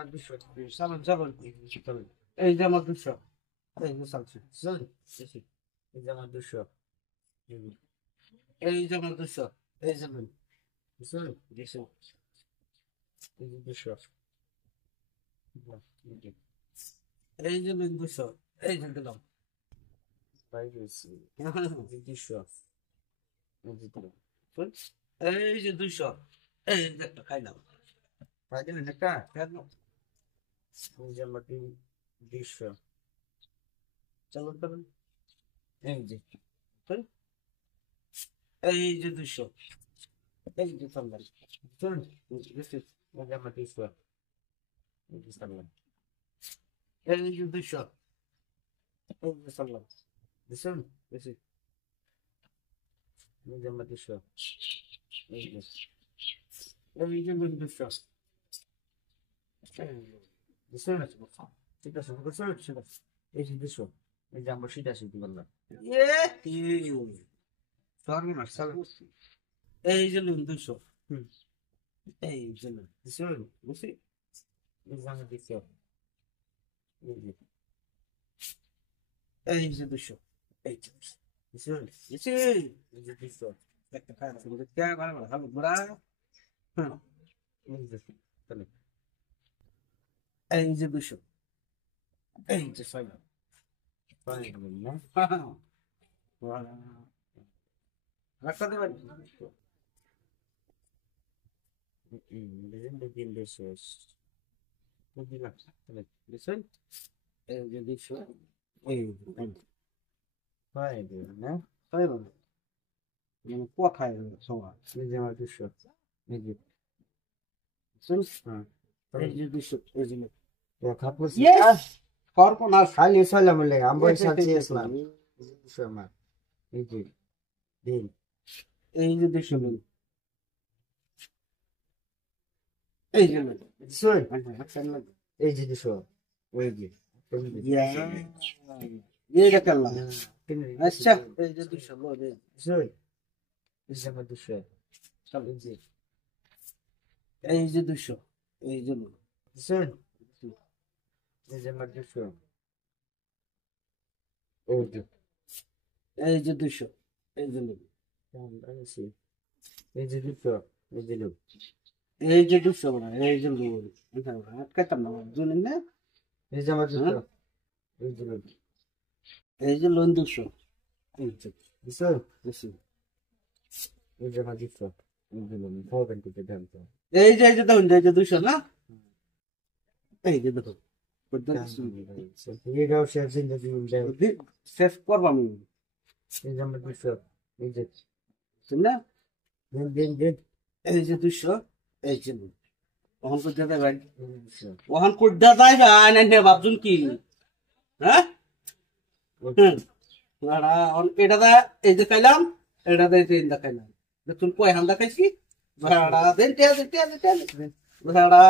আমার 200 চালুন চালুন চালুন এই যে আমার 200 এই যে চালছে চলুন এই যে আমার 200 এই যে আমার 200 এই যে চলুন দেখুন এই যে 200 এই যে 200 এই যে দিলাম পাই গেছি 200 এই যে দিলাম এই যে 200 এই যে একটা খাইলাম পাই দিলেন একটা কেন এই যে আমার 200 চালুন চালুন এই যে এই যে 200 এই যে চাললাম চলুন this is এই যে আমার 200 এই যে চাললাম এই যে 200 এই যে চাললাম দেখুন this is এই যে আমার 200 এই যে 200 দেখুন ঠিক আছে ঠিক আছে এই যে 200 এই যে আমরা সেটা শিখতে পারলাম সর্বনাশ চালু এই যে 200 এই যে দেখুন বুঝছি এই যে আমার 200 এই যে 200 এই যে দেখুন এই যে 200 একটা খারাপ সুন্দর কে ভালো ভালো বড়া এই যে তাহলে এই যে 200 এই যে ফাইনাল ফাইনাল না ওয়ালা রাখতে দেবেন দিন শেষ বুঝলাম তাহলে দেখুন এই যে 200 এই ফাইনাল না ফাইনাল মানে কোথায় সবার এই যে আমার 200 এই যে শুনুন এই যে 200 এই যে খাপোস ফরক না খালি সালাম বলে আমরা সাথে ইসলাম এই যে 200 আমার এই যে দিন এই যে 200 মিল এই যে শুনুন এই যে 200 ওই যে ये क्या ला अच्छा ये जो 200 लो दे শুনুন এই যে আমার 200 চল এই যে 200 এই যে লো শুনুন এই যে আমার 200 এই যে 200 এই যে লো এই যে 200 এই যে লো এই যে 200 বড় এই যে লো আটকাতাম না জানেন না এই যে আমার 200 এই যে লো এই যে লোন 200 এই যে বুঝছো বুঝছি এই যে আমার 200 এই যে লোন 420 তে দাম তো এই যে দাও এই যে 200 না এই যে দেখো ये गाँव शेयर जिंदगी में जाए सेफ करवा मैं এই যে আমার 200 এই যে শুননা দিন দিন এই যে 200 এই যে ওহন কো দাদা ভাই ওহন কো দাদা ভাই না নে ভাবছুন কি হ্যাঁ লাড়া অন এটা দা এই যে খাইলাম এটা দা এই দা খাইলাম তুমি কয় হান্দা খাইছি ভাড়া দেন তে ভাড়া